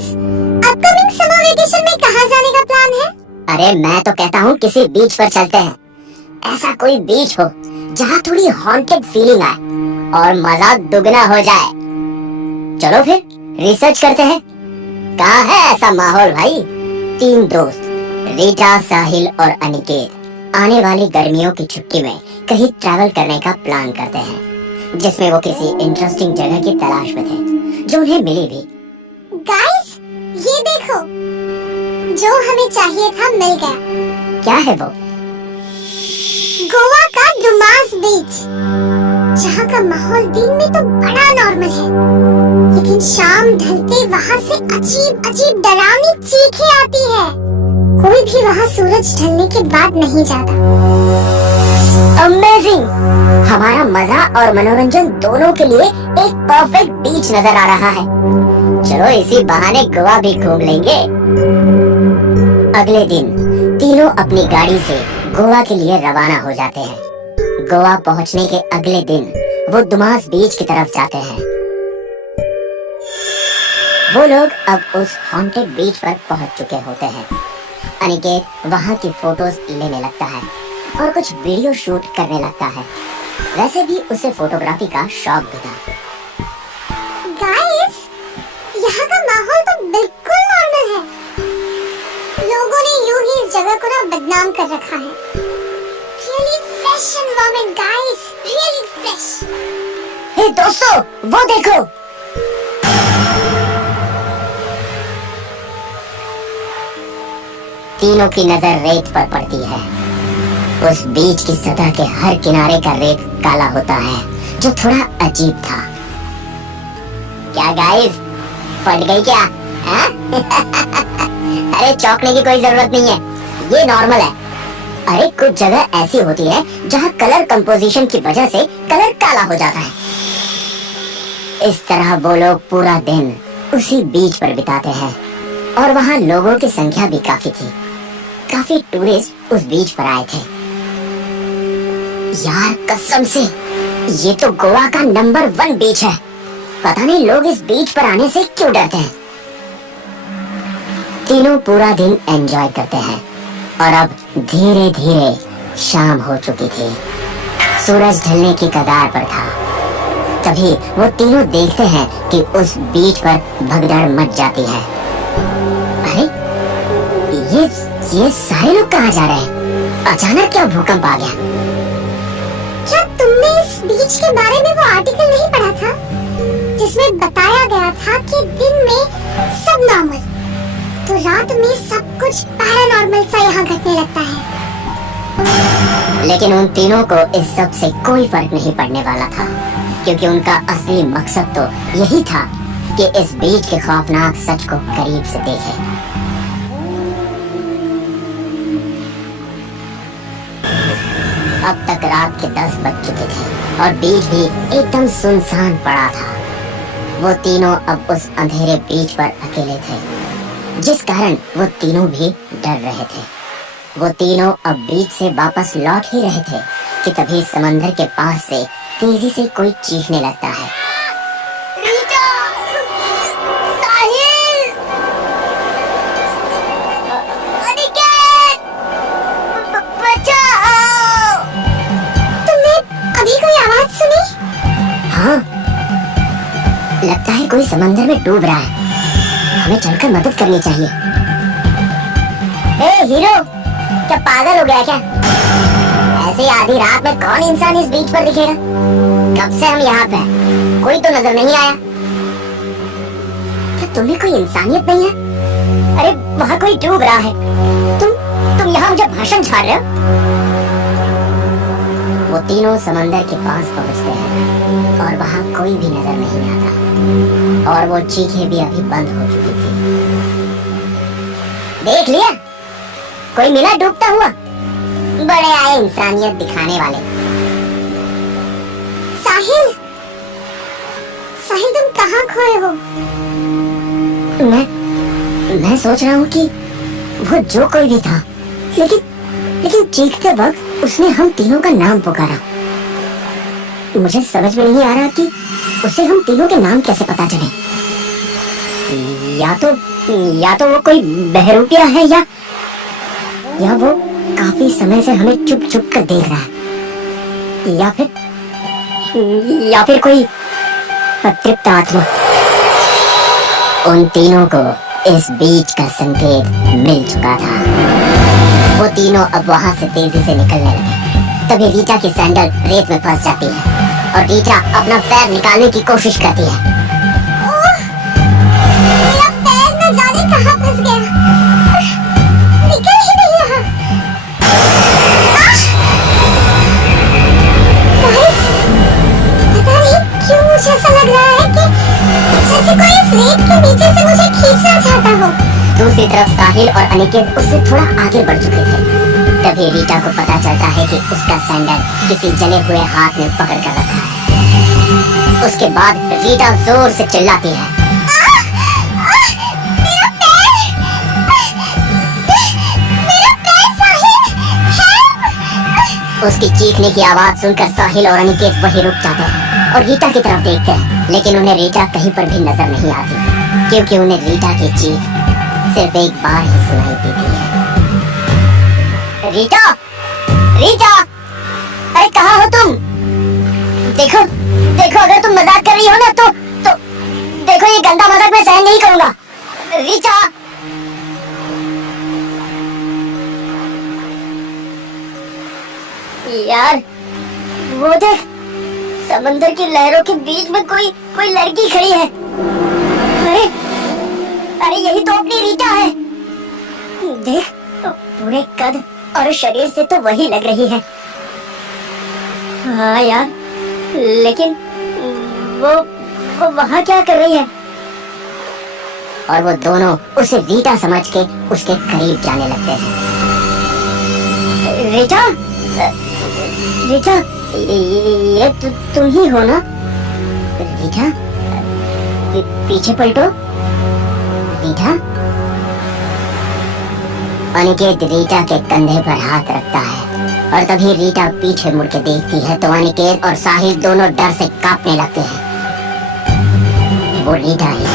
Guys, upcoming summer vacation में कहाँ जाने का प्लान है? अरे मैं तो कहता हूँ किसी बीच पर चलते हैं। ऐसा कोई बीच हो जहाँ थोड़ी हॉन्टेड फीलिंग आए और मजा दुगना हो जाए। चलो फिर रिसर्च करते हैं। कहाँ है ऐसा माहौल भाई? 3 दोस्त रीटा, साहिल और अनिकेत आने वाली गर्मियों की छुट्टी में कहीं ट्रैवल करने का प्लान करते हैं, जिसमें वो किसी इंटरेस्टिंग जगह की तलाश में थे जो उन्हें मिली भी। गाइस, ये देखो, जो हमें चाहिए था मिल गया। क्या है वो? गोवा का डुमास बीच, जहाँ का माहौल दिन में तो बड़ा नॉर्मल है, लेकिन शाम ढलते वहाँ से अजीब अजीब डरावनी चीखें आती है। कोई भी वहाँ सूरज ढलने के बाद नहीं जाता। अमेजिंग! हमारा मजा और मनोरंजन दोनों के लिए एक परफेक्ट बीच नजर आ रहा है। चलो इसी बहाने गोवा भी घूम लेंगे। अगले दिन तीनों अपनी गाड़ी से गोवा के लिए रवाना हो जाते हैं। गोवा पहुंचने के अगले दिन वो दुमास बीच की तरफ जाते हैं। वो लोग अब उस हॉन्टेड बीच पर पहुंच चुके होते हैं। अनिकेत वहां की फोटोज लेने लगता है और कुछ वीडियो शूट करने लगता है। वैसे भी उसे फोटोग्राफी का शौक भी था। गाइस, यहाँ का माहौल तो बिल्कुल नॉर्मल है। लोगों ने यूं ही इस जगह को ना बदनाम कर रखा है। Really fresh environment, guys. Really fresh. हे दोस्तों, वो देखो! तीनों की नजर रेत पर पड़ती है। उस बीच की सतह के हर किनारे का रेत काला होता है, जो थोड़ा अजीब था। क्या गाइस, फट गई क्या? अरे चौंकने की कोई जरूरत नहीं है, ये नॉर्मल है। अरे कुछ जगह ऐसी होती है जहाँ कलर कंपोजिशन की वजह से कलर काला हो जाता है। इस तरह वो लोग पूरा दिन उसी बीच पर बिताते हैं और वहाँ लोगों की संख्या भी काफी थी। काफी टूरिस्ट उस बीच पर आए थे। यार कसम से, ये तो गोवा का नंबर 1 बीच है। पता नहीं लोग इस बीच पर आने से क्यों डरते हैं। तीनों पूरा दिन एंजॉय करते हैं और अब धीरे धीरे शाम हो चुकी थी। सूरज ढलने की कगार पर था। तभी वो तीनों देखते हैं कि उस बीच पर भगदड़ मच जाती है। अरे ये सारे लोग कहाँ जा रहे हैं? अचानक क्या भूकंप आ गया? क्या तुमने इस बीच के बारे में वो आर्टिकल नहीं पढ़ा था, जिसमें बताया गया था कि दिन में सब नॉर्मल, तो रात में सब कुछ पैरानॉर्मल सा यहाँ घटने लगता है। लेकिन उन तीनों को इस सब से कोई फर्क नहीं पड़ने वाला था, क्योंकि उनका असली मकसद तो यही था कि इस बीच के खौफनाक सच को करीब से देखें। अब तक रात के 10 बज चुके थे और बीच भी एकदम सुनसान पड़ा था। वो तीनों अब उस अंधेरे बीच पर अकेले थे, जिस कारण वो तीनों भी डर रहे थे। वो तीनों अब बीच से वापस लौट ही रहे थे कि तभी समंदर के पास से तेजी से कोई चीखने लगता है। रीटा! साहिल! अनिकेत! बचाओ! तुमने अभी कोई आवाज सुनी? हाँ, लगता है कोई समंदर में डूब रहा है। हमें चलकर मदद करनी चाहिए। ए हीरो, क्या पागल हो गया क्या? ऐसे आधी रात में कौन इंसान इस बीच पर दिखेगा? कब से हम यहाँ पे हैं, कोई तो नजर नहीं आया। क्या तुम्हें कोई इंसानियत नहीं है? अरे वहाँ कोई डूब रहा है, तुम यहाँ मुझे भाषण झाड़ रहे हो? वो तीनों समंदर के पास पहुँचते हैं और वहाँ कोई भी नजर नहीं आता और वो चीखें भी अभी बंद हो चुकी थी। देख लिया, कोई मिला डूबता हुआ? बड़े आए इंसानियत दिखाने वाले। साहिल! साहिल, तुम कहाँ खोए हो? मैं सोच रहा हूँ कि वो जो कोई भी था, लेकिन चीखते वक्त उसने हम तीनों का नाम पुकारा। मुझे समझ में नहीं आ रहा कि उसे हम तीनों के नाम कैसे पता चले। या तो वो कोई बहरूपिया है या वो काफी समय से हमें चुप चुप कर देख रहा है, या फिर कोई अतृप्त आत्मा। उन तीनों को इस बीच का संकेत मिल चुका था। वो तीनों अब वहां से तेजी से निकलने लगे। तभी रीटा की सैंडल रेत में फंस जाती है और रीटा अपना पैर निकालने की कोशिश करती है। मेरा पैर न जाने कहाँ फंस गया, निकल ही नहीं रहा। गाइस, पता नहीं क्यों मुझे ऐसा लग रहा है कि जैसे कोई इस रेत के नीचे से मुझे खींचना चाहता हो। दूसरी तरफ साहिल और अनिकेत उससे थोड़ा आगे बढ़ चुके थे। तभी रीटा को पता चलता है कि उसका सैंडल किसी जले हुए हाथ में पकड़ कर रखा है। उसके बाद रीटा जोर से चिल्लाती है, मेरा पैर साहिल, हेल्प! उसकी चीखने की आवाज सुनकर साहिल और अनिकेत वहीं रुक जाते हैं और रीटा की तरफ देखते हैं, लेकिन उन्हें रीटा कहीं पर भी नजर नहीं आती, क्योंकि उन्हें रीटा की चीख सिर्फ एक बार ही सुनाई देती है। रीटा, रीटा, अरे कहाँ हो तुम? देखो, अगर तुम मजाक कर रही हो ना तो देखो, ये गंदा मजाक मैं सहन नहीं करूंगा। रीटा, यार वो देख, समंदर की लहरों के बीच में कोई लड़की खड़ी है। अरे यही तो अपनी रीटा है। देख, पूरे कद और शरीर से तो वही लग रही है। हाँ यार, लेकिन वो वहाँ क्या कर रही है? और वो दोनों उसे रीटा समझ के उसके करीब जाने लगते हैं। रीटा, ये तुम ही हो ना? रीटा, पीछे पलटो। रीटा। अनिकेत रीटा के कंधे पर हाथ रखता है और तभी रीटा पीछे मुड़ के देखती है तो अनिकेत और साहिल दोनों डर से कांपने लगते हैं। वो रीटा ही,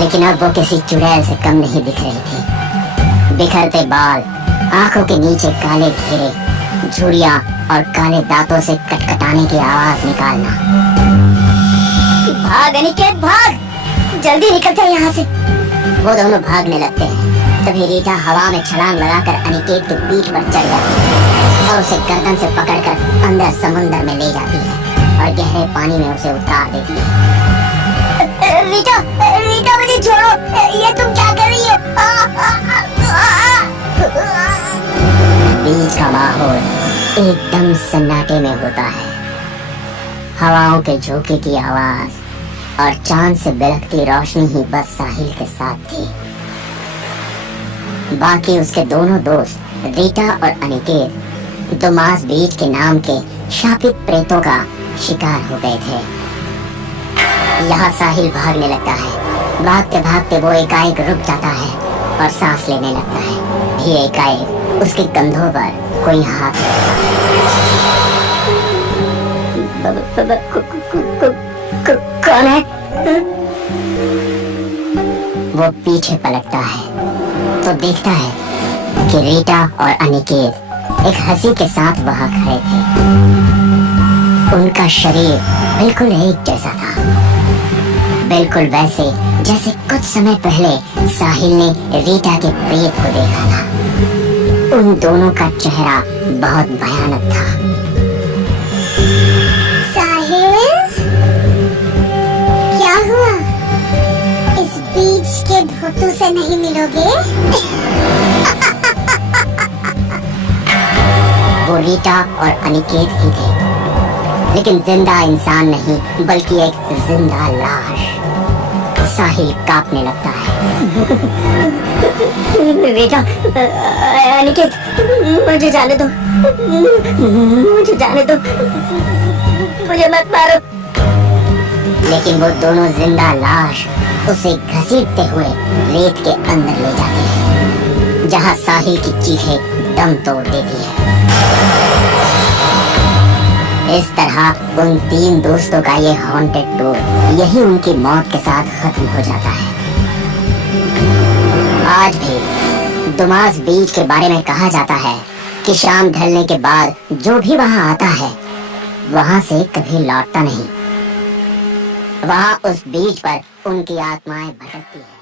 लेकिन अब वो किसी चुड़ैल से कम नहीं दिख रही थी। बिखरते बाल, आंखों के नीचे काले घेरे, झुर्रियां और काले दांतों से कटकटाने की आवाज निकालना। भाग अनिकेत, भाग, जल्दी निकल जाए यहाँ से। वो दोनों भागने लगते हैं। तभी रीटा हवा में छलांग लगाकर अनिकेत की पीठ पर चढ़ जाती है और उसे गर्दन से पकड़कर अंदर समुद्र में ले जाती है और गहरे पानी में उसे उतार देती है। रीटा मुझे छोड़ो, ये तुम क्या कर रही हो? बीच का माहौल एकदम सन्नाटे में होता है। हवाओं के झोंके की आवाज और चांद से बिलखती रोशनी ही बस साहिल के साथ थी। बाकी उसके दोनों दोस्त रीटा और अनिकेत दुमास बीच के नाम के शापित प्रेतों का शिकार हो गए थे। यहाँ साहिल भागने लगता है। भागते भागते वो एकाएक रुक जाता है और सांस लेने लगता है। फिर एकाएक उसके कंधों पर कोई हाथ कौन है? वो पीछे पलटता है तो देखता है कि रीटा और अनिकेत एक हंसी के साथ वहां खड़े थे। उनका शरीर बिल्कुल एक जैसा था, बिल्कुल वैसे जैसे कुछ समय पहले साहिल ने रीटा के प्रेत को देखा था। उन दोनों का चेहरा बहुत भयानक था। साहिल, क्या हुआ? इस बीच के भूतों से नहीं मिलोगे? वो रीटा और अनिकेत ही थे, लेकिन जिंदा इंसान नहीं बल्कि एक जिंदा लाश। साहिल कांपने लगता है। रीटा, अनिकेत, मुझे जाने दो, मुझे जाने दो, मुझे मत मारो। लेकिन वो दोनों जिंदा लाश उसे घसीटते हुए रेत के अंदर ले जाते हैं, जहां साहिल की चीखें दम तोड़ देती है। इस तरह उन तीन दोस्तों का ये हॉन्टेड टूर यही उनकी मौत के साथ खत्म हो जाता है। आज भी दुमास बीच के बारे में कहा जाता है कि शाम ढलने के बाद जो भी वहां आता है वहां से कभी लौटता नहीं। वहां उस बीच पर उनकी आत्माएं भटकती है।